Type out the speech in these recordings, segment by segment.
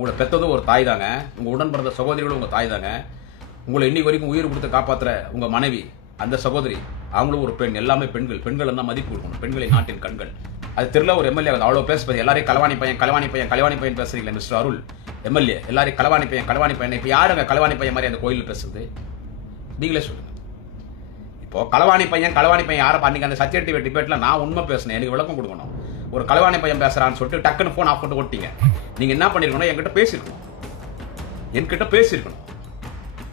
உங்களை பெற்றதும் ஒரு தாய் தாங்க. உங்கள் உடன் பிறந்த சகோதரிகளும் உங்கள் தாய் தாங்க. உங்களை இன்னைக்கு வரைக்கும் உயிர் கொடுத்து காப்பாற்றுற உங்கள் மனைவி, அந்த சகோதரி, அவங்களும் ஒரு பெண். எல்லாமே பெண்கள். பெண்கள் தான் மதிப்பு கொடுக்கணும். பெண்களை நாட்டின் கண்கள். அது தெரியல. ஒரு எம்எல்ஏ அவ்வளோ பேசுறது, எல்லாரையும் களவாணி பையன் களவாணி பையன் களவாணி பையன் பேசுறீங்களா மிஸ்டர் அருள் எம்எல்ஏ? எல்லாரையும் களவாணி பையன் களவாணி பையன். இப்போ யாருங்க களவாணி பையன் மாதிரி அந்த கோயிலில் பேசுறது? நீங்களே சொல்லுங்க. இப்போ களவாணி பையன் யாரை பாருங்க? அந்த சத்யா டிவி டிபேட்ல நான் உண்மை பேசினேன். எனக்கு விளக்கம் கொடுக்கணும். ஒரு களவாணி பையன் பேசுறான்னு சொல்லிட்டு டக்குன்னு போன் ஆஃப் பண்ணிட்டு ஓட்டிங்க. நீங்க என்ன பண்ணிருக்கணும்? என்கிட்ட பேசியிருக்கணும்.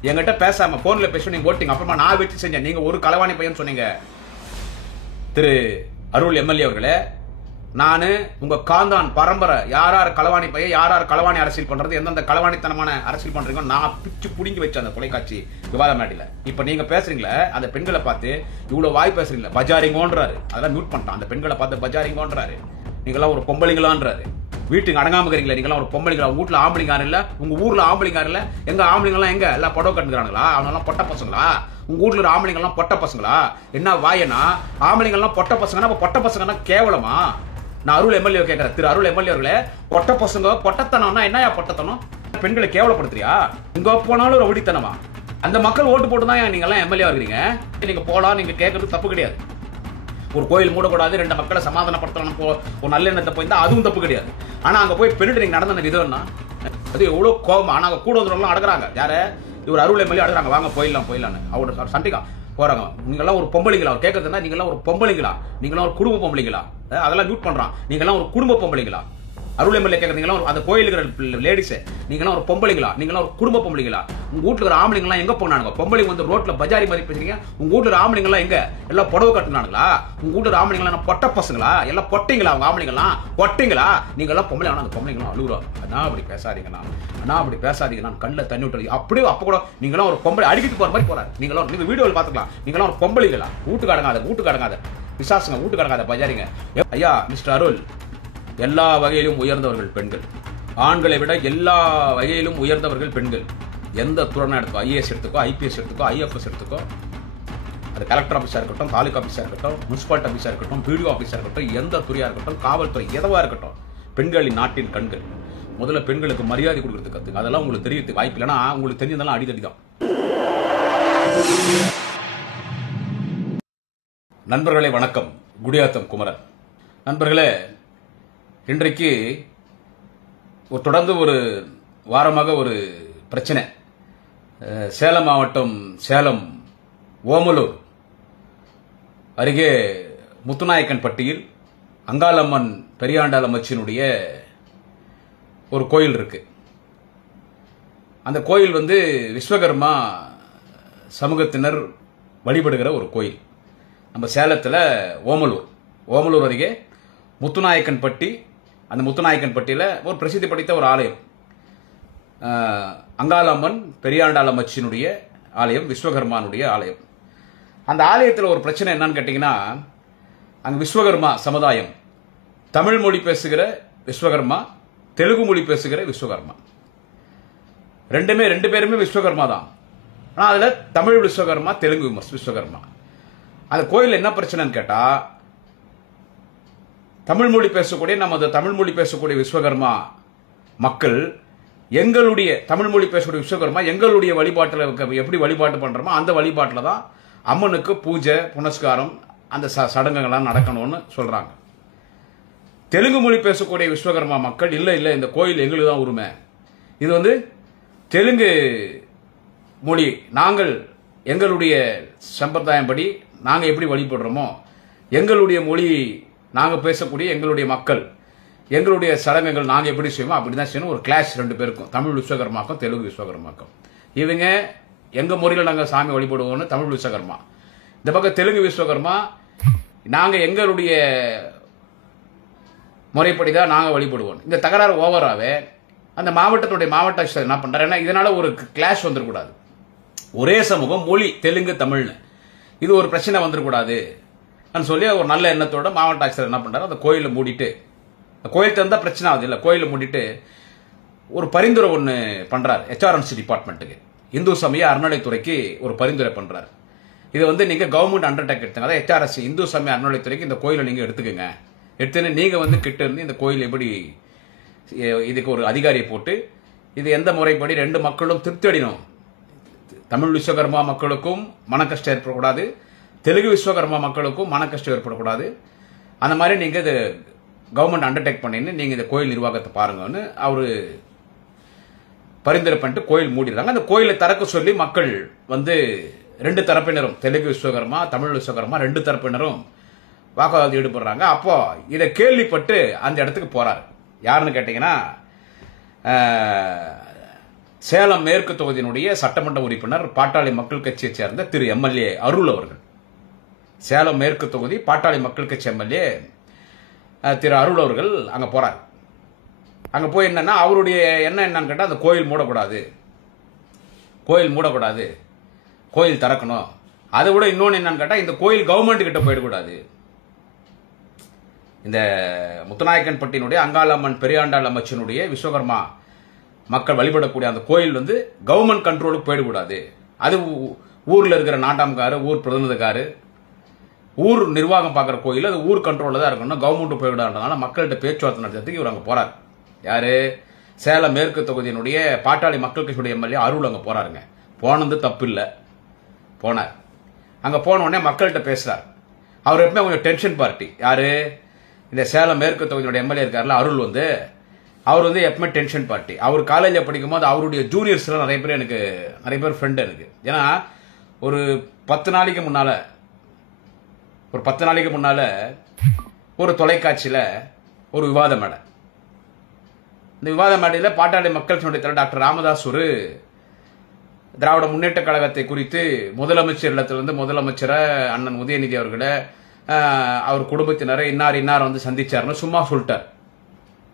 என்கிட்ட பேசாம போன்ல பேசி நீங்க ஓட்டிங்க. அப்புறமா நான் வச்சு செஞ்சேன். நீங்க ஒரு களவாணி பையன் சொன்னீங்க திரு அருள் எம்எல்ஏ அவர்களே. நானு உங்க காந்தான் பரம்பரை யார் களவாணி பையன், யார் களவாணி அரசியல் பண்றது, எந்தெந்த களவாணித்தனமான அரசியல் பண்றீங்க நான் பிச்சு புடிங்கி வச்ச அந்த தொலைக்காட்சி விவாத மேட்டில. இப்ப நீங்க பேசுறீங்களே அந்த பெண்களை பார்த்து இவ்வளவு வாய் பேசுறீங்களா? பஜாரிங்கோன்றாரு. அதெல்லாம் மியூட் பண்ணிட்டான். அந்த பெண்களை பார்த்து பஜாரிங்கோன்றாரு. நீங்களாம் ஒரு பொம்பளைங்களான்றாரு. வீட்டுக்கு அடங்காம இருக்கிறீங்களா? நீங்களாம் ஒரு பொம்பளைங்களா? உங்க வீட்டுல ஆம்பளைங்காரு இல்ல? உங்க ஊர்ல ஆம்பளைங்காரு இல்ல? எங்க ஆம்பளைங்கெல்லாம் எங்க எல்லாம் புடவை கட்டுக்கிறாங்களா? அவங்கெல்லாம் பொட்ட பசங்களா? உங்க வீட்டுல இருக்கிற ஆம்பளைங்கெல்லாம் பொட்ட பசங்களா? என்ன வாயனா? ஆம்பளைங்கெல்லாம் பொட்ட பசங்கன்னா அப்ப பொட்ட பசங்கன்னா கேவலமா? நான் அருள் எம்எல்ஏ கேட்கிறேன். திரு அருள் எம்எல்ஏ அவர்களே, பொட்ட பசங்க பொட்டத்தனம்னா என்னையா பொட்டத்தனம்? பெண்களை கேவலப்படுத்துறியா? இங்க போனாலும் ஒரு ஒடித்தனமா? அந்த மக்கள் ஓட்டு போட்டு தான் நீங்க எல்லாம் எம்எல்ஏ இருக்கிறீங்க. நீங்க போலாம், நீங்க கேட்கறது தப்பு கிடையாது. ஒரு கோயில் மூடக்கூடாது, ரெண்டு மக்களை சமாதானப்படுத்தணும், ஒரு நல்ல எண்ணத்தை போயிருந்தா அதுவும் தப்பு கிடையாது. ஆனா அங்க போய் பெருட்டு நீங்க நடந்த விதம்னா அது எவ்வளவு கோபம். ஆனா அங்க கூட வந்துடலாம் அடக்குறாங்க. யாரு? இவர் அருள் எம்எல்ஏ அடக்குறாங்க. வாங்க போயிடலான்னு அவரோட சண்டைக்கா போறாங்க. நீங்கெல்லாம் ஒரு பொம்பளைங்களா? அவர் கேட்கறதுனா நீங்கெல்லாம் ஒரு பொம்பளைங்களா? நீங்கெல்லாம் ஒரு குடும்ப பொம்பளைங்களா? அதெல்லாம் மியூட் பண்றான். நீங்கெல்லாம் ஒரு குடும்ப பொம்பளைங்களா? அருள் எம்எல்ஏ கேட்கறீங்களா? அந்த கோயில் இருக்கிற லேடிஸ் நீங்கெல்லாம் ஒரு பொம்பளைங்களா? நீங்கெல்லாம் ஒரு குடும்ப பொம்பளைங்களா? உங்க வீட்டுல இருக்கிற ஆம்பளைங்கலாம் எங்க போனானுங்க? பொம்பளைங்க வந்து ரோட்ல பஜாரி மாதிரி பேசுறீங்க. உங்க வீட்டுல இருக்கிற ஆம்பளைங்கலாம் எங்க? எல்லாம் புடவை கட்டுனானுங்களா? உங்க வீட்டுல இருக்கிற ஆம்பளைங்கலாம் பொட்ட பசங்களா? எல்லாம் பொட்டைங்களா? அவங்க ஆம்பளைங்கலாம் பொட்டைங்களா? நீங்க எல்லாம் பொம்பளை. ஆனா அந்த பொம்பளைங்களாம் அழுகுறாங்க. அண்ணா அப்படி பேசாதீங்க, நான் கண்ணில் தண்ணி விட்டு அப்படியே. அப்ப கூட நீங்களாம் ஒரு பொம்பளை அடிக்கிட்டு போற மாதிரி போறாரு. நீங்க வீடியோவில் பாத்துக்கலாம். நீங்களாம் ஒரு பொம்பளைங்களா? வீட்டுக்கு அடங்காத விசாசுங்க, வீட்டுக்கு அடங்காத பஜாரிங்க. ஐயா மிஸ்டர் அருள், எல்லா வகையிலும் உயர்ந்தவர்கள் பெண்கள். ஆண்களை விட எல்லா வகையிலும் உயர்ந்தவர்கள் பெண்கள். எந்த துறைனா எடுத்துக்கோ, ஐஏஎஸ் எடுத்துக்கோ, ஐபிஎஸ் எடுத்துக்கோ, ஐஎஃப்எஸ் எடுத்துக்கோ, அது கலெக்டர் ஆஃபீஸாக இருக்கட்டும், தாலுகா ஆஃபீஸாக இருக்கட்டும், முனிசிபாலிட்டி ஆஃபீஸாக இருக்கட்டும், பிடிஓ ஆஃபீஸாக இருக்கட்டும், எந்த துறையாக இருக்கட்டும், காவல்துறை எதுவாக இருக்கட்டும், பெண்களின் நாட்டின் கண்கள். முதல்ல பெண்களுக்கு மரியாதை கொடுக்கறது கற்றுங்க. அதெல்லாம் உங்களுக்கு தெரியறதுக்கு வாய்ப்பு இல்லைன்னா உங்களுக்கு தெரிஞ்சதெல்லாம் அடிதடி தான். நண்பர்களே வணக்கம். குடியாத்தம் குமரன். நண்பர்களே, இன்றைக்கு தொடர்ந்து ஒரு வாரமாக ஒரு பிரச்சனை. சேலம் மாவட்டம் சேலம் ஓமலூர் அருகே முத்துநாயக்கன்பட்டியில் அங்காளம்மன் பெரியாண்டாள் அம்மச்சியினுடைய ஒரு கோயில் இருக்கு. அந்த கோயில் வந்து விஸ்வகர்மா சமூகத்தினர் வழிபடுகிற ஒரு கோயில். நம்ம சேலத்தில் ஓமலூர் அருகே முத்துநாயக்கன்பட்டி. அந்த முத்துநாயக்கன்பட்டியில் ஒரு பிரசித்தி படைத்த ஒரு ஆலயம், அங்காளம்மன் பெரியாண்டாள் அம்மச்சியினுடைய ஆலயம், விஸ்வகர்மானுடைய ஆலயம். அந்த ஆலயத்தில் ஒரு பிரச்சனை என்னன்னு கேட்டீங்கன்னா, அங்கே விஸ்வகர்மா சமுதாயம், தமிழ் மொழி பேசுகிற விஸ்வகர்மா, தெலுங்கு மொழி பேசுகிற விஸ்வகர்மா, ரெண்டு பேருமே விஸ்வகர்மா தான். ஆனால் அதில் தமிழ் விஸ்வகர்மா, தெலுங்கு விஸ்வகர்மா. அந்த கோயில் என்ன பிரச்சனைன்னு கேட்டா, தமிழ் மொழி பேசக்கூடிய விஸ்வகர்மா மக்கள் எங்களுடைய தமிழ் மொழி பேசக்கூடிய விஸ்வகர்மா எங்களுடைய வழிபாட்டில் எப்படி வழிபாட்டு பண்றோமோ அந்த வழிபாட்டில் தான் அம்மனுக்கு பூஜை புனஸ்காரம் அந்த சடங்குகள்லாம் நடக்கணும்னு சொல்றாங்க. தெலுங்கு மொழி பேசக்கூடிய விஸ்வகர்மா மக்கள் இல்ல இந்த கோயில் எங்களுக்கு தான் உரிமை, இது வந்து தெலுங்கு மொழி, நாங்கள் எங்களுடைய சம்பிரதாயம் படி நாங்க எப்படி வழிபடுறோமோ, எங்களுடைய மொழி நாங்க பேசக்கூடிய எங்களுடைய மக்கள், எங்களுடைய சடங்குகள் நாங்க எப்படி செய்வோமோ அப்படிதான் செய்யணும். ஒரு கிளாஷ் ரெண்டு பேருக்கும், தமிழ் விஸ்வகர்மாக்கும் தெலுங்கு விஸ்வகர்மாக்கும். இவங்க எங்க முறையில் நாங்க சாமி வழிபடுவோம்னு தமிழ் விஸ்வகர்மா, இந்த பக்கம் தெலுங்கு விஸ்வகர்மா நாங்க எங்களுடைய முறைப்படிதான் நாங்க வழிபடுவோம். இந்த தகராறு ஓவராவே அந்த மாவட்டத்துடைய மாவட்ட ஆட்சியர் என்ன பண்றாரு, ஏன்னா இதனால ஒரு கிளாஷ் வந்துடக்கூடாது. ஒரே சமூகம், மொழி தெலுங்கு தமிழ்னு, இது ஒரு பிரச்சனை வந்துடக்கூடாது சொல்லி ஒரு நல்ல எண்ணத்தோட மாவட்ட ஆட்சியர் என்ன பண்றாரு, அந்த கோயிலை மூடிட்டு, கோயில் திறந்தா பிரச்சனை ஆகுது இல்ல, கோயிலை மூடிட்டு ஒரு பரிந்துரை ஒன்று பண்றாரு HRMC டிபார்ட்மெண்ட்டுக்கு, இந்து சமய அறநிலைத்துறைக்கு ஒரு பரிந்துரை பண்றாரு. இது வந்து நீங்க கவர்மெண்ட் அண்டர்டேக் எடுத்துங்க, அதாவது HRSC இந்து சமய அறநிலைத்துறைக்கு இந்த கோயிலை நீங்க எடுத்துக்கங்க, எடுத்துன்னு நீங்க வந்து கிட்ட இருந்து இந்த கோயில் எப்படி இதுக்கு ஒரு அதிகாரியை போட்டு இது எந்த முறைப்படி ரெண்டு மக்களும் திருப்தி அடையணும். தமிழ் விஸ்வகர்மா மக்களுக்கும் மன கஷ்டம் ஏற்படக்கூடாது, தெலுங்கு விஸ்வகர்மா மக்களுக்கும் மன கஷ்டம் ஏற்படக்கூடாது. அந்த மாதிரி நீங்க இது கவர்மெண்ட் அண்டர்டேக் பண்ணின்னு நீங்க இந்த கோயில் நிர்வாகத்தை பாருங்கன்னு அவரு பரிந்துரை பண்ணிட்டு கோயில் மூடிடுறாங்க. அந்த கோயிலை திறக்க சொல்லி மக்கள் வந்து ரெண்டு தரப்பினரும், தெலுங்கு விஸ்வகர்மா தமிழ் விஸ்வகர்மா ரெண்டு தரப்பினரும் வாக்குவாதத்தில் ஈடுபடுறாங்க. அப்போ இதை கேள்விப்பட்டு அந்த இடத்துக்கு போறாரு. யாருன்னு கேட்டீங்கன்னா சேலம் மேற்கு தொகுதியினுடைய சட்டமன்ற உறுப்பினர் பாட்டாளி மக்கள் கட்சியை சேர்ந்த திரு எம்எல்ஏ அருள் அவர்கள். சேலம் மேற்கு தொகுதி பாட்டாளி மக்கள் கட்சி எம்எல்ஏ திரு அருள் அவர்கள் அங்க போறாரு. அங்க போய் என்னன்னா அவருடைய என்னன்னு கேட்டா அந்த கோயில் மூடக்கூடாது, கோயில் திறக்கணும். அதை விட இன்னொன்னு என்னன்னு கேட்டா இந்த கோயில் கவர்மெண்ட் கிட்ட போயிடக்கூடாது. இந்த முத்துநாயக்கன்பட்டியினுடைய அங்காளம்மன் பெரியாண்டாள் அமைச்சனுடைய விஸ்வகர்மா மக்கள் வழிபடக்கூடிய அந்த கோயில் வந்து கவர்மெண்ட் கண்ட்ரோலுக்கு போயிடக்கூடாது. அது ஊர்ல இருக்கிற நாட்டாம்காரு, ஊர் பிரதிநிதிக்காரு, ஊர் நிர்வாகம் பார்க்குற கோயில் அது ஊர் கண்ட்ரோலில் தான் இருக்கணும், கவர்மெண்ட் போயிடாதனால மக்கள்கிட்ட பேச்சுவார்த்தை நடத்துறதுக்கு இவர் அங்கே போறாரு. யாரு? சேலம் மேற்கு தொகுதியினுடைய பாட்டாளி மக்கள் கட்சியுடைய எம்எல்ஏ அருள் அங்கே போறாருங்க. போனது தப்பு இல்லை, போனார். அங்கே போன உடனே மக்கள்கிட்ட பேசுறாரு. அவர் எப்பவுமே கொஞ்சம் டென்ஷன் பார்ட்டி. யாரு? இந்த சேலம் மேற்கு தொகுதியோட எம்எல்ஏ இருக்காருல்ல அருள் வந்து, அவர் வந்து எப்பவுமே டென்ஷன் பார்ட்டி. அவர் காலேஜில் படிக்கும் போது அவருடைய ஜூனியர்ஸ்லாம் நிறைய பேர் ஃப்ரெண்டு எனக்கு. ஏன்னா ஒரு 10 நாளைக்கு முன்னால ஒரு தொலைக்காட்சியில் ஒரு விவாத மேடை. இந்த விவாத மேடையில் பாட்டாளி மக்கள் கட்சியினுடைய தலைவர் டாக்டர் ராமதாஸ் ஒரு திராவிட முன்னேற்ற கழகத்தை குறித்து முதலமைச்சர் இடத்திலிருந்து முதலமைச்சரை அண்ணன் உதயநிதி அவர்களை அவர் குடும்பத்தினரை இன்னார் வந்து சந்திச்சாருன்னு சும்மா சொல்லிட்டார்.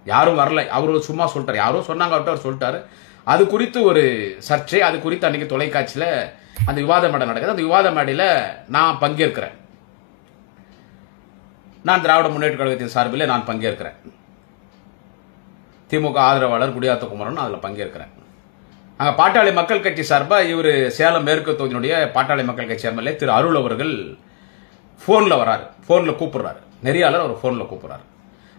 யாரும் வரல, அவரு சும்மா சொல்லிட்டார். யாரும் சொன்னாங்க அவர்கிட்ட, அவர் சொல்லிட்டாரு. அது குறித்து ஒரு சர்ச்சை, அது குறித்து அன்னைக்கு தொலைக்காட்சியில் அந்த விவாத மேடை நடக்குது. அந்த விவாத மேடையில் நான் பங்கேற்கிறேன். நான் திராவிட முன்னேற்ற கழகத்தின் சார்பில் நான் பங்கேற்கிறேன். திமுக ஆதரவாளர் குடியாத்த குமரன் அதில் பங்கேற்கிறேன். அங்கே பாட்டாளி மக்கள் கட்சி சார்பாக இவர் சேலம் மேற்கு தொகுதியினுடைய பாட்டாளி மக்கள் கட்சி எம்எல்ஏ திரு அருள் அவர்கள் போன்ல வராரு, போன்ல கூப்பிடுறாரு, நெறியாளர் அவர் போன்ல கூப்பிடுறாரு.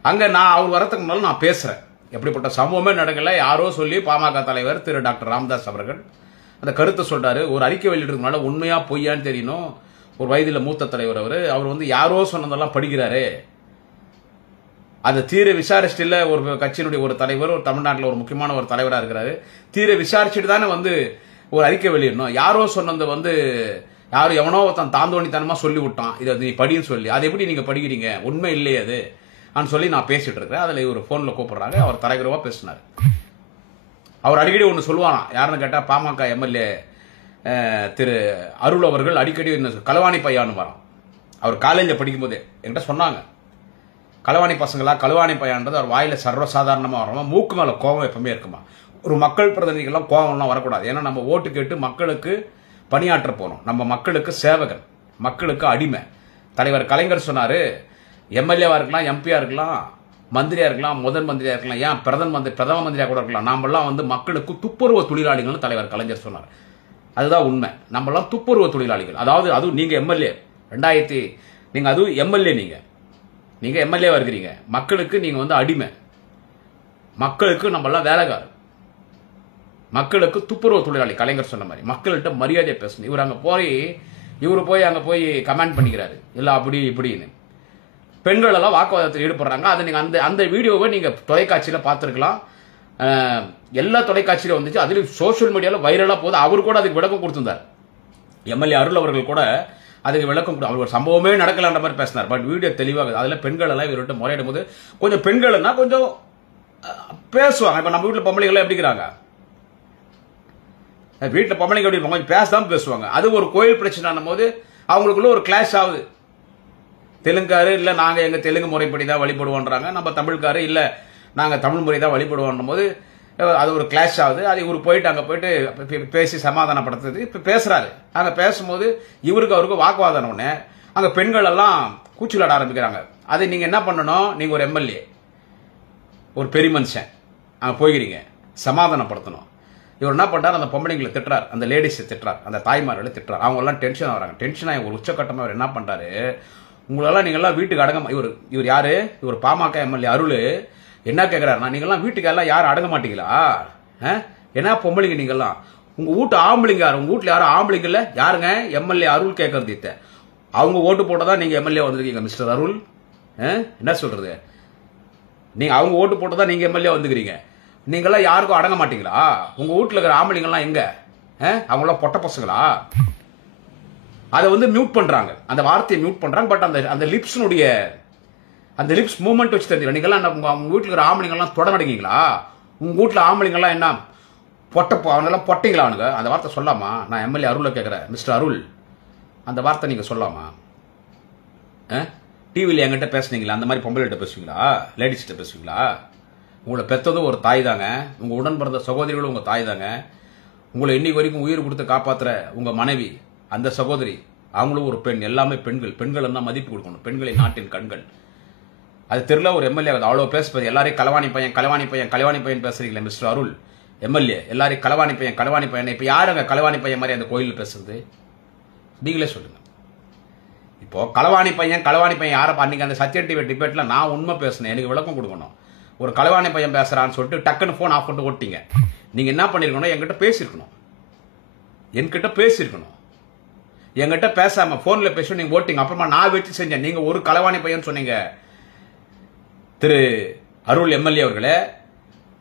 அங்க நான் அவர் வரதுக்கு முன்னால நான் பேசுறேன். எப்படிப்பட்ட சம்பவமே நடக்கல, யாரோ சொல்லி பாமக தலைவர் திரு டாக்டர் ராமதாஸ் அவர்கள் அந்த கருத்தை சொல்றாரு. ஒரு அறிக்கை வெளியிடுறதுனால உண்மையா பொய்யான்னு தெரியணும். ஒரு வயதில மூத்த தலைவர் அவர் வந்து யாரோ சொன்னதெல்லாம் படிக்கிறாரு. அதை தீர விசாரிச்சுட்டு ஒரு கட்சியினுடைய ஒரு தலைவர், ஒரு தமிழ்நாட்டில் ஒரு முக்கியமான ஒரு தலைவராக இருக்கிறாரு, தீர விசாரிச்சுட்டு தானே வந்து ஒரு அறிக்கை வெளியிடணும். யாரோ சொன்னது வந்து யாரும் எவனோ ஒருத்தன் தாந்தோணித்தனமா சொல்லி விட்டான், இதை நீ படின்னு சொல்லி, அதை எப்படி நீங்க படிக்கிறீங்க, உண்மை இல்லையே அது சொல்லி நான் பேசிட்டு இருக்கிறேன். அதுல இவர் போன்ல கூப்பிடுறாங்க. அவர் தலைவரவா பேசினார். அவர் அடிக்கடி ஒன்று சொல்லுவானா, யாருன்னு கேட்டா பாமக எம்எல்ஏ திரு அருள் அவர்கள் அடிக்கடி களவாணி பையான்னு வரான். அவர் காலேஜில் படிக்கும் போதே என்கிட்ட சொன்னாங்க, களவாணி பசங்களா, களவாணி பையான்றது அவர் வாயில சர்வசாதாரணமா வரமா, மூக்கு மேல கோபம் எப்பவுமே இருக்குமா. ஒரு மக்கள் பிரதிநிதிகள்லாம் கோபம்லாம் வரக்கூடாது. ஏன்னா நம்ம ஓட்டு கேட்டு மக்களுக்கு பணியாற்ற போனோம். நம்ம மக்களுக்கு சேவகன், மக்களுக்கு அடிமை. தலைவர் கலைஞர் சொன்னாரு, எம்எல்ஏவா இருக்கலாம், எம்பியா இருக்கலாம், மந்திரியா இருக்கலாம், முதல் மந்திரியா இருக்கலாம், ஏன் பிரதம மந்திரியா கூட இருக்கலாம், நாமெல்லாம் வந்து மக்களுக்கு துப்புரவு தொழிலாளிகள் தலைவர் கலைஞர் சொன்னார். அதுதான் உண்மை. நம்மளாம் துப்புரவு தொழிலாளிகள். அதாவது அதுவும் நீங்க எம்எல்ஏ 2000 நீங்க அதுவும் எம்எல்ஏ, நீங்க எம்எல்ஏவா இருக்கிறீங்க, மக்களுக்கு நீங்க வந்து அடிமை, மக்களுக்கு நம்மளாம் வேலைக்காரர், மக்களுக்கு துப்புரவு தொழிலாளி. கலைஞர் சொன்ன மாதிரி மக்கள்கிட்ட மரியாதையை பேசணும். இவர் போய் அங்க போய் கமெண்ட் பண்ணிக்கிறாரு, இல்ல அப்படி இப்படின்னு. பெண்கள் எல்லாம் வாக்குவாதத்தில் ஈடுபடுறாங்க. அதை நீங்க அந்த வீடியோவை நீங்க தொலைக்காட்சியில பார்த்திருக்கலாம். எல்லா தொலைக்காட்சியிலும் வந்துச்சு. அதுல சோசியல் மீடியால வைரலா போகுது. அவர் கூட அதுக்கு விளக்கம் கொடுத்திருந்தார். எம்எல்ஏ அருள் அவர்கள் கூட அதுக்கு விளக்கம் அவர் ஒரு சம்பவமே நடக்கலான்ற மாதிரி பேசினார். பட் வீடியோ தெளிவாக அதுல பெண்கள் எல்லாம் இவர்கிட்ட முறையிடும் போது கொஞ்சம் பெண்கள்னா கொஞ்சம் பேசுவாங்க. இப்ப நம்ம வீட்டுல பொம்பளைகள் எப்படி இருக்கிறாங்க, வீட்டுல பொம்பளைங்க எப்படி கொஞ்சம் பேசதான் பேசுவாங்க. அது ஒரு கோயில் பிரச்சனை போது அவங்களுக்குள்ள ஒரு கிளாஷ் ஆகுது. தெலுங்காரு இல்ல நாங்க எங்க தெலுங்கு முறைப்படி தான் வழிபடுவோன்றாங்க, நம்ம தமிழ்காரு இல்ல நாங்க தமிழ் முறை தான் வழிபடுவோம் போது அது ஒரு கிளாஷ் ஆகுது. அது இவரு போயிட்டு அங்க போயிட்டு பேசி சமாதானப்படுத்துறது இப்ப பேசுறாரு. அங்க பேசும்போது இவருக்கு அவருக்கு வாக்குவாதம் உடனே அங்க பெண்கள் எல்லாம் கூச்சலாட ஆரம்பிக்கிறாங்க. அதை நீங்க என்ன பண்ணணும், நீங்க ஒரு எம்எல்ஏ, ஒரு பெரிய மனுஷன், அங்க போய்கிறீங்க, சமாதானப்படுத்தணும். இவர் என்ன பண்றாரு, அந்த பொம்பளைங்களை திட்டுறாரு, அந்த லேடிஸ் திட்டுறாரு, அந்த தாய்மார்களை திட்டுறாரு. அவங்க எல்லாம் டென்ஷன் ஆகிறாங்க. டென்ஷன் ஆகி ஒரு உச்சக்கட்டமா அவர் என்ன பண்றாரு, உங்களெல்லாம் நீங்க எல்லாம் வீட்டுக்கு அடங்க, இவர் யாரு, இவர் பாமக எம்எல்ஏ அருள் என்ன கேட்கிறாருன்னா, நீங்க எல்லாம் வீட்டுக்கு எல்லாம் யாரும் அடங்க மாட்டீங்களா, என்ன பொம்பளைங்க நீங்கெல்லாம்? உங்க வீட்டு ஆம்பளைங்க யாரு? உங்க வீட்டுல யாரும் ஆம்பளைங்க இல்ல? யாருங்க? எம்எல்ஏ அருள் கேட்கறது. அவங்க ஓட்டு போட்டதான் நீங்க எம்எல்ஏ வந்திருக்கீங்க மிஸ்டர் அருள். என்ன சொல்றது? நீங்க அவங்க ஓட்டு போட்டதான் நீங்க எம்எல்ஏ வந்துக்கிறீங்க. நீங்கெல்லாம் யாருக்கும் அடங்க மாட்டீங்களா? உங்க வீட்டுல இருக்கிற ஆம்பளைங்கெல்லாம் எங்க? அவங்களாம் பொட்ட பசங்களா? அதை வந்து மியூட் பண்றாங்க, அந்த வார்த்தையை மியூட் பண்றாங்க. பட் அந்த லிப்ஸ்னுடைய அந்த லிப்ஸ் மூவ்மெண்ட் வச்சு தெரிஞ்சுக்கலாம். நீங்கெல்லாம் உங்க வீட்டுல இருக்கிற ஆம்பளைங்கெல்லாம் தொட நடங்கீங்களா? உங்க வீட்டுல ஆம்பளைங்கெல்லாம் என்ன அவனெல்லாம் பொட்டைங்களா? அவனுங்க அந்த வார்த்தை சொல்லாமா? நான் எம்எல்ஏ அருளை கேட்கிறேன். மிஸ்டர் அருள், அந்த வார்த்தை நீங்க சொல்லாமா? டிவியில் என்கிட்ட பேசுனீங்களா? அந்த மாதிரி பொம்பளைகிட்ட பேசுவீங்களா? லேடிஸ்கிட்ட பேசுவீங்களா? உங்களை பெற்றதும் ஒரு தாய் தாங்க. உங்க உடன் பிறந்த சகோதரிகளும் உங்க தாய் தாங்க. உங்களை இன்னைக்கு வரைக்கும் உயிர் கொடுத்து காப்பாத்துற உங்க மனைவி, அந்த சகோதரி, அவங்களும் ஒரு பெண். எல்லாமே பெண்கள். பெண்கள் தான் மதிப்பு கொடுக்கணும். பெண்களை நாட்டின் கண்கள். அது தெரியல ஒரு எம்எல்ஏ அவ்வளவு பேசுறது. எல்லாரையும் களவாணி பையன் களவாணி பையன் களவாணி பையன் பேசுறீங்களே மிஸ்டர் அருள் எம்எல்ஏ. எல்லாரையும் களவாணி பையன் களவாணி பையன். இப்ப யாருங்க களவாணி பையன் மாதிரி அந்த கோயிலில் பேசுறது? நீங்களே சொல்லுங்க. இப்போ களவாணி பையன் யாரை? அன்னைக்கு அந்த சத்யா டிவி டிபேட்ல நான் உண்மை பேசினேன். எனக்கு விளக்கம் கொடுக்கணும். ஒரு களவாணி பையன் பேசுறான்னு சொல்லிட்டு டக்குன்னு போன் ஆஃப் பண்ணிட்டு ஓட்டிங்க. நீங்க என்ன பண்ணிருக்கணும்? என்கிட்ட பேசிருக்கணும். என்கிட்ட பேசாம போன்ல பேச நீங்க ஓட்டிங்க. அப்புறமா நான் வச்சு செஞ்சேன். நீங்க ஒரு களவாணி பையன் சொன்னீங்க. திரு அருள் எம்எல்ஏ அவர்களே,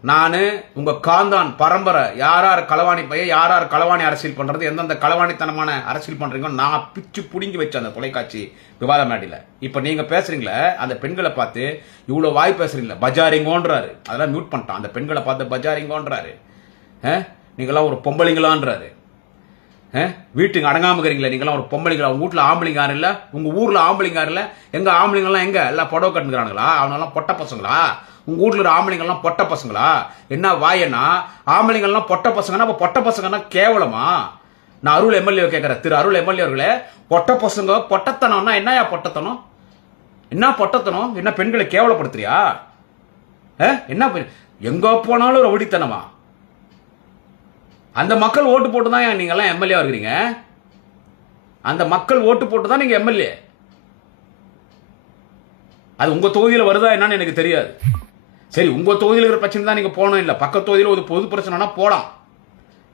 நானு உங்க காந்தான் பரம்பரை யார் களவாணி பையன், யார் களவாணி அரசியல் பண்றது, எந்தெந்த களவாணித்தனமான அரசியல் பண்றீங்க நான் பிச்சு புடுங்கி வச்ச அந்த தொலைக்காட்சி விவாத மேடையில. இப்ப நீங்க பேசுறீங்களே அந்த பெண்களை பார்த்து இவ்வளவு வாய் பேசுறீங்களா? பஜாரிங்கோன்றாரு. அதெல்லாம் மியூட் பண்ணிட்டான். அந்த பெண்களை பார்த்து பஜாரிங்கோன்றாரு. நீங்களாம் ஒரு பொம்பளைங்களான்றாரு. வீட்டுக்கு அடங்காம இருக்கிறீங்களா? நீங்களாம் ஒரு பொம்பளைங்களா? உங்க வீட்டுல ஆம்பளைங்க யாரும் இல்ல? உங்க ஊர்ல ஆம்பளைங்க யாரும் இல்ல? எங்க ஆம்பளைங்கெல்லாம் எங்க? எல்லாம் புடவை கட்டுக்கிறானுங்களா? அவனெல்லாம் பொட்ட பசங்களா? உங்க வீட்டுல இருக்கிற ஆம்பளைங்கெல்லாம் பொட்ட பசங்களா? என்ன வாயனா? ஆம்பளைங்கெல்லாம் பொட்ட பசங்கன்னா அப்ப பொட்ட பசங்கன்னா கேவலமா? நான் அருள் எம்எல்ஏ கேட்கிறேன். திரு அருள் எம்எல்ஏ அவர்களே, பொட்ட பசங்க பொட்டத்தனம்னா என்னையா பொட்டத்தனம்? என்ன பொட்டத்தனம்? என்ன பெண்களை கேவலப்படுத்துறியா? என்ன எங்க போனாலும் ரவுடித்தனமா? அந்த மக்கள் ஓட்டு போட்டு தான் நீங்க எல்லாம் எம்எல்ஏ இருக்கிறீங்க. அந்த மக்கள் ஓட்டு போட்டு தான் நீங்க எம்எல்ஏ. அது உங்க தொகுதியில் வருதா என்னன்னு எனக்கு தெரியாது. சரி, உங்க தொகுதியில் இருக்கிற பிரச்சனை தான் நீங்க போனோம். இல்ல பக்கத்து தொகுதியில் ஒரு பொது பிரச்சனைனா போலாம்.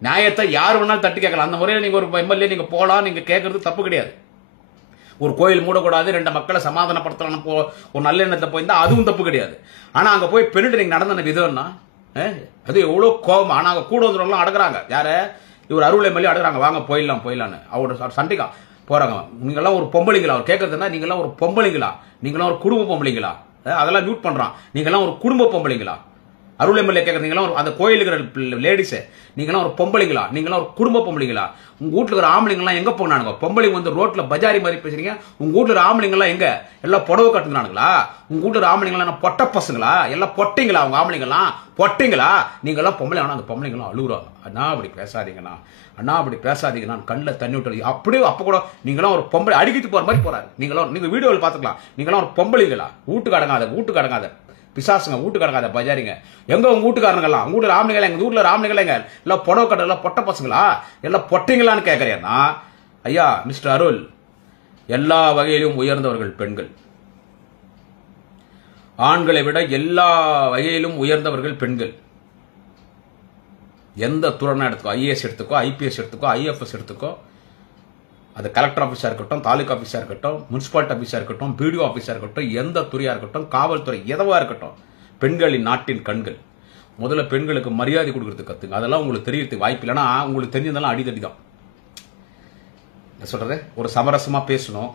நியாயத்தை யார் வேணாலும் தட்டி கேட்கலாம். அந்த முறையில் நீங்க ஒரு எம்எல்ஏ நீங்க போலாம். நீங்க கேட்கறது தப்பு கிடையாது. ஒரு கோயில் மூடக்கூடாது, ரெண்டு மக்களை சமாதானப்படுத்தலாம், ஒரு நல்ல எண்ணத்தை போயிருந்தா அதுவும் தப்பு கிடையாது. ஆனா அங்க போய் பெண்ணிட்டு நீங்க நடந்த விதம்னா அது எவ்வளவு கோபம். ஆனா அங்க கூட வந்துடுறவங்க அடக்குறாங்க. யார? இவர் அருள் எம்எல்ஏ அடக்குறாங்க. வாங்க போயிடலான்னு அவரோட சண்டைக்கா போறாங்க. நீங்கெல்லாம் ஒரு பொம்பளைங்களா? அவர் கேட்கறதுன்னா நீங்கெல்லாம் ஒரு பொம்பளைங்களா? நீங்களாம் ஒரு குடும்ப பொம்பளைங்களா? அதெல்லாம் மியூட் பண்றான். நீங்கெல்லாம் ஒரு குடும்ப பொம்பளைங்களா? அருள் எம்எல்ஏ கேட்கறீங்களா? அந்த கோயில் இருக்கிற லேடிஸ் நீங்களாம் ஒரு பொம்பளைங்களா? நீங்களாம் ஒரு குடும்ப பொம்பளைங்களா? உங்க வீட்டுல இருக்கிற ஆம்பளைங்கலாம் எங்க போனானுங்க? பொம்பளைங்க வந்து ரோட்ல பஜாரி மாதிரி பேசுறீங்க. உங்க வீட்டுல இருக்கிற ஆம்பளைங்கலாம் எங்க? எல்லாம் புடவை கட்டுனானுங்களா? உங்க வீட்டுல இருக்கிற ஆம்பளைங்கலாம் பொட்ட பசங்களா? எல்லாம் பொட்டைங்களா? உங்க ஆம்பளைங்கலாம் பொட்டைங்களா? நீங்க எல்லாம் பொம்பளை. ஆனா அந்த பொம்பளைங்கலாம் அழுகுறாங்க. அண்ணா அப்படி பேசாதீங்கண்ணா, அண்ணா அப்படி பேசாதீங்கண்ணா, கண்ணில் தண்ணி விட்டு அப்படியே. அப்ப கூட நீங்களாம் ஒரு பொம்பளை அடிக்கிட்டு போற மாதிரி போறாரு. நீங்க வீடியோவில் பாத்துக்கலாம். நீங்களாம் ஒரு பொம்பளைங்களா? வீட்டுக்கு அடங்காத பிசாசுங்க, வீட்டுக்கு அடங்காத பஜாரிங்க. எங்க உங்க வீட்டுக்காரங்கெல்லாம்? உங்க வீட்டுல ஆம்பளைங்களா? எங்க வீட்டுல ஆம்பளைங்களா? எங்க எல்லாம் புடவை கட்டல பொட்ட பசங்களா? எல்லாம் பொட்டைங்களான்னு கேட்கறேன்னா, ஐயா மிஸ்டர் அருள், எல்லா வகையிலும் உயர்ந்தவர்கள் பெண்கள். ஆண்களை விட எல்லா வகையிலும் உயர்ந்தவர்கள் பெண்கள். எந்த துறைனா எடுத்துக்கோ, ஐஏஎஸ் எடுத்துக்கோ, ஐபிஎஸ் எடுத்துக்கோ, ஐஎஃப்எஸ் எடுத்துக்கோ, அது கலெக்டர் ஆஃபீஸா இருக்கட்டும், தாலுகா ஆஃபீஸா இருக்கட்டும், முனிசிபாலிட்டி ஆஃபீஸா இருக்கட்டும், பிடிஓ ஆஃபீஸா இருக்கட்டும், எந்த துறையா இருக்கட்டும், காவல்துறை எதவா இருக்கட்டும், பெண்களின் நாட்டின் கண்கள். முதல்ல பெண்களுக்கு மரியாதை கொடுக்கறதுக்கு கத்துங்க. அதெல்லாம் உங்களுக்கு தெரியறதுக்கு வாய்ப்பு இல்லைன்னா உங்களுக்கு தெரிஞ்சதெல்லாம் அடிதடி தான். என்ன சொல்றது? ஒரு சமரசமா பேசணும்.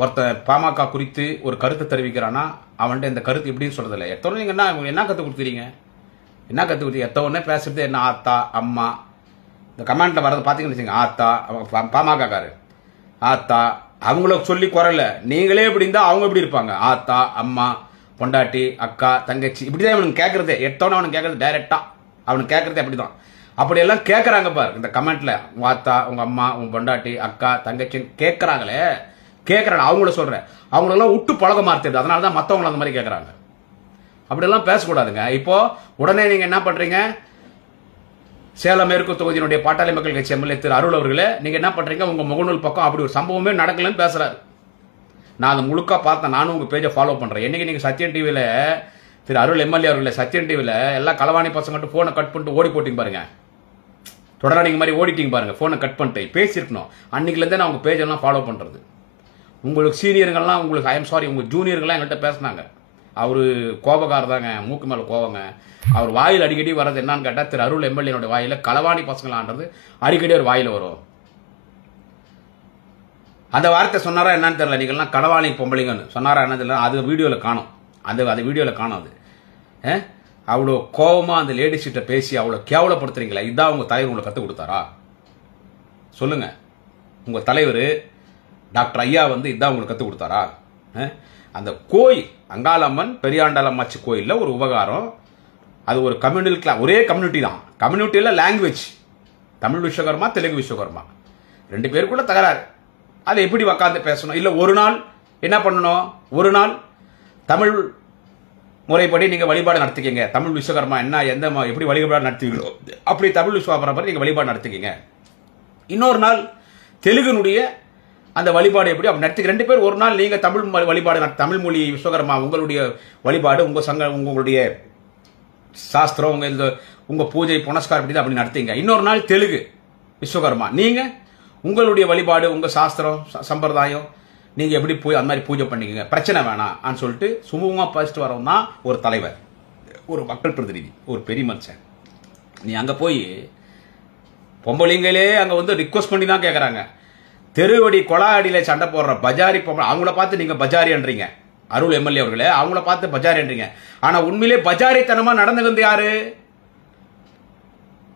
ஒருத்தன் பாமக குறித்து ஒரு கருத்தை தெரிவிக்கிறான்னா அவன்கிட்ட இந்த கருத்து எப்படின்னு சொல்றது இல்லை. எத்தனை நீங்க என்ன கத்து கொடுத்துறீங்க? என்ன கத்து கொடுத்தீங்க? எத்தனை பேசுறது என்ன? ஆத்தா அம்மா. இந்த கமெண்ட்ல வரது பாத்தீங்கன்னு ஆத்தா, பாமக காரு ஆத்தா, அவங்களுக்கு சொல்லி குறையில. நீங்களே எப்படி இருந்தா அவங்க எப்படி இருப்பாங்க? ஆத்தா அம்மா பொண்டாட்டி அக்கா தங்கச்சி இப்படிதான் அவனுக்கு கேட்கறது. எத்தவன அவனுக்கு கேட்கறது டைரக்டா அவனுக்கு கேட்கறது அப்படிதான். அப்படியெல்லாம் கேட்கறாங்க பாரு இந்த கமெண்ட்ல. உங்க ஆத்தா, உங்க அம்மா, உங்க பொண்டாட்டி அக்கா தங்கச்சி கேட்கறாங்களே, கேட்கறாங்க. அவங்கள சொல்றேன், அவங்களெல்லாம் விட்டு பழக மாறுது. அதனாலதான் மத்தவங்களை அந்த மாதிரி கேட்கறாங்க. அப்படியெல்லாம் பேசக்கூடாதுங்க. இப்போ உடனே நீங்க என்ன பண்றீங்க? சேலம் மேற்கு தொகுதியினுடைய பாட்டாளி மக்கள் கட்சி எம்எல்ஏ திரு அருள் அவர்களே, நீங்க என்ன பண்றீங்க? உங்க முகநூல் பக்கம் அப்படி ஒரு சம்பவமே நடக்கலன்னு பேசுறாரு. நான் அதை முழுக்கா பார்த்தேன். நானும் உங்க பேஜை ஃபாலோ பண்றேன். என்னைக்கு நீங்க சத்யம் டிவியில திரு அருள் எம்எல்ஏ அவர்களே, சத்யன் டிவியில் எல்லாம் களவாணி பசங்கிட்ட ஃபோனை கட் பண்ணிட்டு ஓடி போட்டிங்க பாருங்க. தொடராடிங்க மாதிரி ஓடிட்டிங்க பாருங்க. ஃபோனை கட் பண்ணிட்டு பேசியிருக்கணும். அன்னைக்குலேருந்தே நான் உங்கள் பேஜெல்லாம் ஃபாலோ பண்ணுறது. உங்களுக்கு சீனியர்கள்லாம் உங்களுக்கு ஐஎம் சாரி உங்கள் ஜூனியர்கள்லாம் எங்கள்கிட்ட பேசினாங்க. அவர் கோபக்காரர் தாங்க, மூக்கு மேலே கோபங்க. அவர் வாயில் அடிக்கடி வர்றது என்னன்னு கேட்டால், திரு அருள் எம்எல்ஏனுடைய வாயில் களவாணி பசங்களான்றது அடிக்கடி ஒரு வாயில் வரும். அந்த வார்த்தை சொன்னாரா என்னன்னு தெரியல. நீங்கள்லாம் களவாணி பொம்பளைங்கன்னு சொன்னாரா என்னன்னு தெரியல. அது வீடியோவில் காணும். அந்த வீடியோவில் காணும். அது அவ்வளோ கோபமாக அந்த லேடிஸ் கிட்ட பேசி அவ்வளோ கேவலப்படுத்துறீங்களா? இதான் உங்கள் தலைவர் உங்களுக்கு கற்றுக் கொடுத்தாரா? சொல்லுங்க. உங்கள் தலைவர் டாக்டர் ஐயா இதான் உங்களுக்கு கற்றுக் கொடுத்தாரா? அந்த கோயில் அங்காளம்மன் பெரியாண்டாளம்மாச்சி கோயிலில் ஒரு உபகாரம். அது ஒரு ஒரே கம்யூனிட்டி தான். கம்யூனிட்டியில் லாங்குவேஜ் தமிழ் விஸ்வகர்மா, தெலுங்கு விஸ்வகர்மா 2 பேருக்குள்ள தகராறு. அதை எப்படி உக்காந்து பேசணும்? இல்லை ஒரு நாள் என்ன பண்ணணும்? ஒரு நாள் தமிழ் முறைப்படி நீங்கள் வழிபாடு நடத்திக்கிங்க. தமிழ் விஸ்வகர்மா எப்படி வழிபாடு நடத்துவீங்களோ அப்படி தமிழ் விஸ்வகர்மா நீங்கள் வழிபாடு நடத்திக்கிங்க. இன்னொரு நாள் தெலுங்குனுடைய அந்த வழிபாடு எப்படி அப்படி நடத்தி 2 பேர் ஒரு நாள் நீங்கள் தமிழ் வழிபாடு தமிழ் மொழி விஸ்வகர்மா உங்களுடைய வழிபாடு உங்களுடைய சாஸ்திரம் உங்க பூஜை புனஸ்காரம் அப்படி நடத்திங்க. இன்னொரு நாள் தெலுங்கு விஸ்வகர்மா நீங்கள் உங்களுடைய வழிபாடு உங்க சாஸ்திரம் சம்பிரதாயம் நீங்க எப்படி போய் அந்த மாதிரி பூஜை பண்ணிக்கங்க, பிரச்சனை வேணாம் சொல்லிட்டு சுமூகமா பேசிட்டு வரவும் தான் ஒரு தலைவர், ஒரு மக்கள் பிரதிநிதி, ஒரு பெரிய மனுஷன். நீ அங்க போய் பொம்பளைங்களே அங்க ரிக்வஸ்ட் பண்ணி தான் கேட்கறாங்க. தெருவடி கொலாடியில சண்டை போடுற பஜாரி பொம்பளை அவங்கள பார்த்து நீங்க பஜாரின்றீங்க. அருள் எம்எல்ஏ அவர்களே, அவங்கள பார்த்து பஜாரின்றீங்க. ஆனா உண்மையிலே பஜாரித்தனமா நடந்துகிறது யாரு?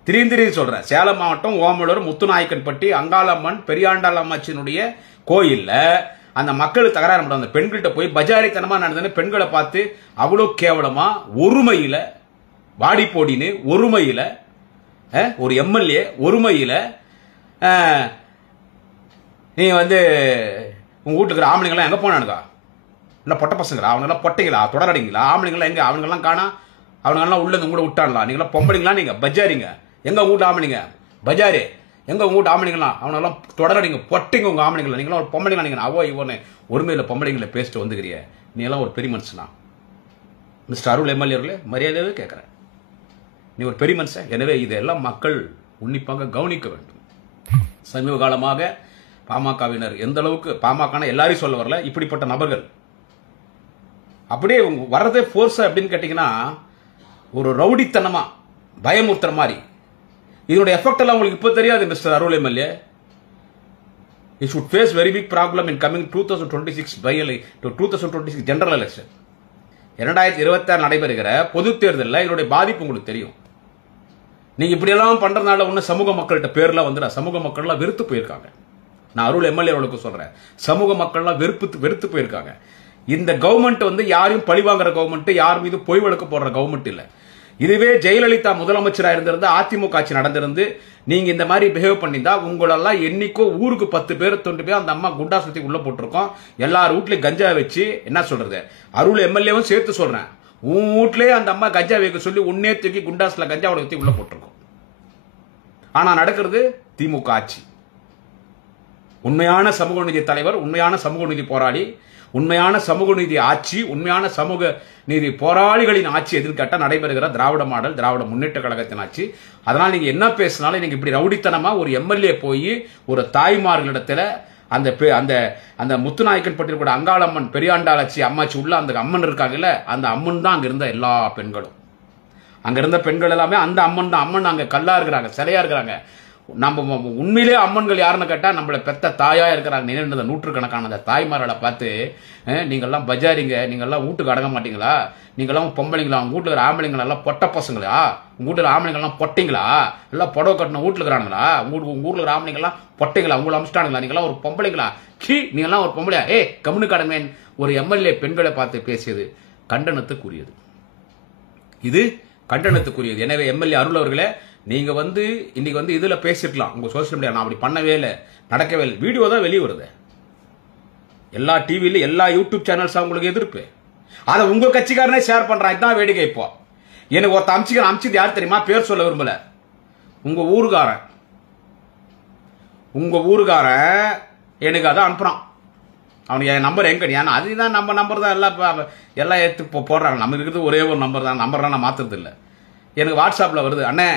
திடீர்னு சொல்றேன். சேலம் மாவட்டம் ஓமலூர் முத்துநாயக்கன்பட்டி அங்காளம்மன் பெரியாண்டாளம்மாச்சினுடைய கோயில்ல அந்த மக்கள் தகராறு பண்ண அந்த பெண்கள்கிட்ட போய் பஜாரித்தனமா நடந்ததுன்னு பெண்களை பார்த்து அவ்வளோ கேவலமா ஒருமையில வாடி போடின்னு ஒருமையில ஒரு எம்எல்ஏ ஒருமையில நீ உங்க வீட்டுக்கு ஆம்பளைங்களாம் எங்க போனானுக்கா? இல்லை பொட்ட பசங்களா? அவங்கெல்லாம் பொட்டைங்களா? தொடரடிங்களா? ஆம்பளைங்களாம் எங்க? அவனுங்கெல்லாம் காணா? அவனுங்கெல்லாம் உள்ள உங்களை விட்டாங்களா? நீங்களாம் பொம்பளைங்களா? நீங்க பஜாரிங்க. எங்க உங்க வீட்டு ஆம்பளைங்க பஜாரி? எங்க உங்க வீட்டு ஆம்பளைங்களாம்? அவனெல்லாம் தொடரடிங்க பொட்டைங்க உங்க ஆம்பளைங்களா? நீங்களாம் ஒரு பொம்பளைங்களா? நீங்க அவோ இவனு ஒருமையில பொம்பளைங்களை பேசிட்டு வந்துக்கிறிய. நீ எல்லாம் ஒரு பெரிய மனுஷனா? மிஸ்டர் அருள் எம்எல்ஏ அவர்களே, மரியாதையாவே கேட்கிறேன். நீ ஒரு பெரிய மனுஷன். எனவே இதெல்லாம் மக்கள் உன்னிப்பாக கவனிக்க வேண்டும். சமீப காலமாக பாமகவினர் எந்த அளவுக்கு பாமக எல்லாரையும் சொல்ல வரல, இப்படிப்பட்ட நபர்கள் அப்படியே வர்றதே ஃபோர்ஸ் அப்படின்னு கேட்டீங்கன்னா ஒரு ரவுடித்தனமா பயமுறுத்துற மாதிரி. இதனுடைய எஃபெக்ட் எல்லாம் உங்களுக்கு இப்போ தெரியாது Mister Arul MLA. You should face very big problem in coming 2026 general election. 2026 நடைபெறுகிற பொது தேர்தலில் இதனுடைய பாதிப்பு உங்களுக்கு தெரியும். நீங்க இப்படியெல்லாம் பண்றதுனால ஒன்னும் சமூக மக்கள்கிட்ட பேர்லாம் சமூக மக்கள்லாம் வெறுத்து போயிருக்காங்க. நான் அருள் எம்எல்ஏ அவர்களுக்கு சொல்றேன், சமூக மக்கள்லாம் வெறுத்து போயிருக்காங்க. இந்த கவர்மெண்ட் யாரையும் பழிவாங்குற கவர்மெண்ட், யார் மீது பொய் வழக்கு போடுற கவர்மெண்ட் இல்ல. இதுவே ஜெயலலிதா முதலமைச்சராக இருந்திருந்து அதிமுக ஆட்சி நடந்திருந்து நீங்க இந்த மாதிரி பிஹேவ் பண்ணிருந்தா உங்களெல்லாம் என்னைக்கோ ஊருக்கு 10 பேர் 20 பேர் அந்த அம்மா குண்டா சுத்தி உள்ள போட்டிருக்கோம். எல்லார் வீட்லயும் கஞ்சா வச்சு என்ன சொல்றது, அருள் எம்எல்ஏவும் சேர்த்து சொல்றேன், உன் வீட்லயே அந்த அம்மா கஞ்சா வைக்க சொல்லி உன்னே தூக்கி குண்டாஸ்ல கஞ்சா ஊத்தி உள்ள போட்டிருக்கோம். ஆனா நடக்கிறது திமுக ஆட்சி. உண்மையான சமூக நீதி தலைவர், உண்மையான சமூக நீதி போராளி, உண்மையான சமூக நீதி ஆட்சி, உண்மையான சமூக நீதி போராளிகளின் ஆட்சி எதிர்கட்ட நடைபெறுகிற திராவிட மாடல் திராவிட முன்னேற்ற கழகத்தின் ஆட்சி. அதனால நீங்க என்ன பேசினாலும் நீங்க இப்படி ரவுடித்தனமா ஒரு எம்எல்ஏ போய் ஒரு தாய்மார்களிடத்துல அந்த அந்த முத்துநாயக்கன்பட்டியில் கூட அங்காளம்மன் பெரியாண்டாளச்சி அம்மாச்சி உள்ள அந்த அம்மன் இருக்காங்கல்ல, அந்த அம்மன் தான் அங்க இருந்த எல்லா பெண்களும். அங்க இருந்த பெண்கள் எல்லாமே அந்த அம்மன் தான். அம்மன் அங்க கல்லா இருக்கிறாங்க, சிலையா இருக்கிறாங்க. நம்ம உண்மையிலே அம்மன்கள் யாருன்னு கேட்டா நம்மள பெத்த தாயா இருக்கிறாங்க. நினைந்த நூற்றுக்கணக்கான அந்த தாய்மார்களை பார்த்து நீங்கெல்லாம் பஜாரிங்க, நீங்கெல்லாம் வீட்டுக்கு அடங்க மாட்டீங்களா, நீங்கெல்லாம் பொம்பளைங்களா, உங்க வீட்டுல இருக்கிற ஆம்பளைங்களா எல்லாம் பொட்ட பசங்களா, உங்க வீட்டுல ஆம்பளைங்கெல்லாம் பொட்டைங்களா, எல்லாம் புடவை கட்டின வீட்டுல இருக்கிறாங்களா, உங்க ஊர்ல இருக்கிற ஆம்பளைங்கெல்லாம் பொட்டைங்களா, உங்களை அமிச்சிட்டானுங்களா, நீங்கெல்லாம் ஒரு பொம்பளைங்களா, நீங்கெல்லாம் ஒரு பொம்பளையா, கம்முனு கடமேன் ஒரு எம்எல்ஏ பெண்களை பார்த்து பேசியது கண்டனத்துக்குரியது. இது கண்டனத்துக்குரியது. எனவே எம்எல்ஏ அருள் அவர்களே, நீங்க இன்னைக்கு இதுல பேசிருக்கலாம் உங்க சோசியல் மீடியா. நான் அப்படி பண்ணவே இல்லை, நடக்கவே இல்லை. வீடியோ தான் வெளியே வருது, எல்லா டிவில எல்லா யூடியூப் சேனல்ஸ் உங்களுக்கு எதிர்ப்பு. அதை உங்க கட்சிக்காரனே ஷேர் பண்றான். இதுதான் வேடிக்கை. இப்போ எனக்கு ஒருத்த அமிச்சது யார் தெரியுமா? பேர் சொல்ல விரும்பல. உங்க ஊருக்காரன் எனக்கு அதை அனுப்புறான். அவனுக்கு என் நம்பர் எங்க ஏன்னா அதுதான் நம்ம நம்பர் தான் எல்லாம் ஏற்று போடுறாங்க. நம்ம இருக்கிறது ஒரே ஒரு நம்பர் தான், நம்பர்லாம் நான் மாத்துறது இல்லை. எனக்கு வாட்ஸ்அப்பில் வருது, அண்ணே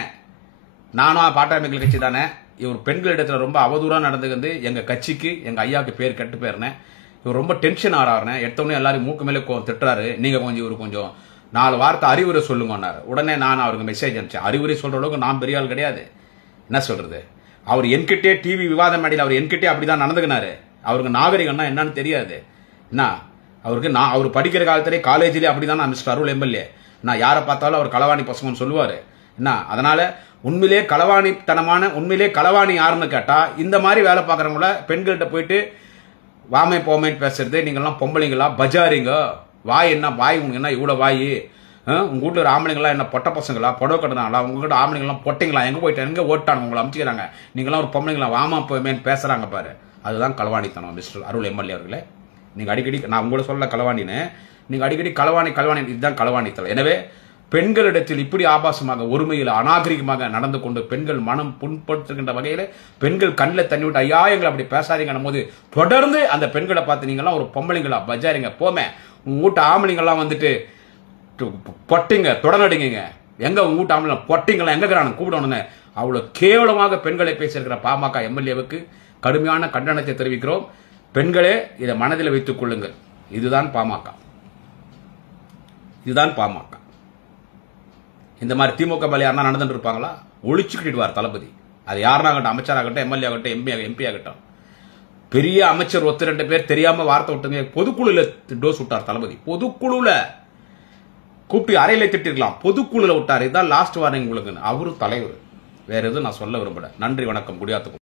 நானும் பாட்டாளி கட்சி தானே, இவர் பெண்களிடத்துல ரொம்ப அவதூறா நடந்துக்கிட்டு எங்க கட்சிக்கு எங்க ஐயாவுக்கு பேர் கெட்டு போயிருந்தேன், இவர் ரொம்ப டென்ஷன் ஆறாருனே, எடுத்தோடனே எல்லாரும் மூக்கு மேலே திட்டுறாரு, நீங்க கொஞ்சம் இவரு கொஞ்சம் 4 வார்த்தை அறிவுரை சொல்லுங்கன்னாரு. உடனே நான் அவருக்கு மெசேஜ் அனுப்பிச்சேன். அறிவுரை சொல்ற அளவுக்கு நான் பெரிய ஆள் கிடையாது. என்ன சொல்றது, அவர் என்கிட்டே டிவி விவாத மேடையில் அவர் என்கிட்டே அப்படிதான் நடந்துக்கினாரு. அவருக்கு நாகரிகம்னா என்னன்னு தெரியாது. என்ன அவருக்கு அவர் படிக்கிற காலத்திலே காலேஜிலே அப்படிதான் மிஸ்டர் அருள் எம்எல்ஏ. நான் யாரை பார்த்தாலும் அவர் களவாணி பசங்கன்னு சொல்லுவாரு. என்ன அதனால உண்மையிலே களவாணித்தனமான உண்மையிலே களவாணி யாருன்னு கேட்டா இந்த மாதிரி வேலை பார்க்கறவங்கள பெண்கள்கிட்ட போயிட்டு வாமை போமைன்னு பேசுறது, நீங்கெல்லாம் பொம்பளைங்களா பஜாரிங்க, வாய் என்ன வாய் உங்களுக்கு என்ன இவ்வளோ வாய், உங்க வீட்டில் ஒரு ஆம்பளைங்களா என்ன பொட்ட பசங்களா புடவை கட்டுனாங்களா, உங்ககிட்ட ஆம்பளைங்களாம் பொட்டைங்களா, எங்கே போயிட்டு எங்கே ஓட்டானுங்க உங்களை அமைச்சிக்கிறாங்க, நீங்களாம் ஒரு பொம்பளைங்களா வாமா போமேன்னு பேசுறாங்க பாரு, அதுதான் களவாணித்தனம் மிஸ்டர் அருள் எம்எல்ஏ அவர்களே. நீங்க அடிக்கடி நான் உங்களை சொல்ல களவாணின்னு, நீங்க அடிக்கடி களவாணி இதுதான் களவாணித்தனம். எனவே பெண்களிடத்தில் இப்படி ஆபாசமாக ஒருமையில் அநாகரிகமாக நடந்து கொண்டு பெண்கள் மனம் புண்படுத்துகின்ற வகையில் பெண்கள் கண்ணில் தண்ணி விட்டு ஐயா எங்களை அப்படி பேசாதீங்க போது தொடர்ந்து அந்த பெண்களை பார்த்து நீங்களாம் ஒரு பொம்பளைங்களா பஜாரிங்க போமே, உங்க வீட்டு ஆம்பளைங்கெல்லாம் வந்துட்டு பொட்டிங்க தொடநடிங்க, எங்க உங்க வீட்டு ஆம்பளை பொட்டிங்கெல்லாம் எங்க இருக்கிறாங்க கூப்பிடணும்னு அவ்வளவு கேவலமாக பெண்களை பேசியிருக்கிற பாமக எம்எல்ஏவுக்கு கடுமையான கண்டனத்தை தெரிவிக்கிறோம். பெண்களே இதை மனதில் வைத்துக் கொள்ளுங்கள். இதுதான் பாமக, இதுதான் பாமக. இந்த மாதிரி திமுக மேலே யாருன்னா நடந்துட்டு இருப்பாங்களா, ஒழிச்சுக்கிட்டுவார் தளபதி. அது யாருனாகட்டும், அமைச்சராகட்டும், எம்எல்ஏ ஆகட்டும், எம்பி ஆகட்டும். பெரிய அமைச்சர் 1-2 பேர் தெரியாம வார்த்தை விட்டுங்க, பொதுக்குழுல டோஸ் விட்டார் தளபதி. பொதுக்குழுல கூப்பிட்டு அறையில திட்டிருக்கலாம், பொதுக்குழுல விட்டார். இதுதான் லாஸ்ட் வார்னிங் உங்களுக்கு. அவரு தலைவர், வேற எதுவும் நான் சொல்ல விரும்பல. நன்றி, வணக்கம். குடியாத்துக்கும்.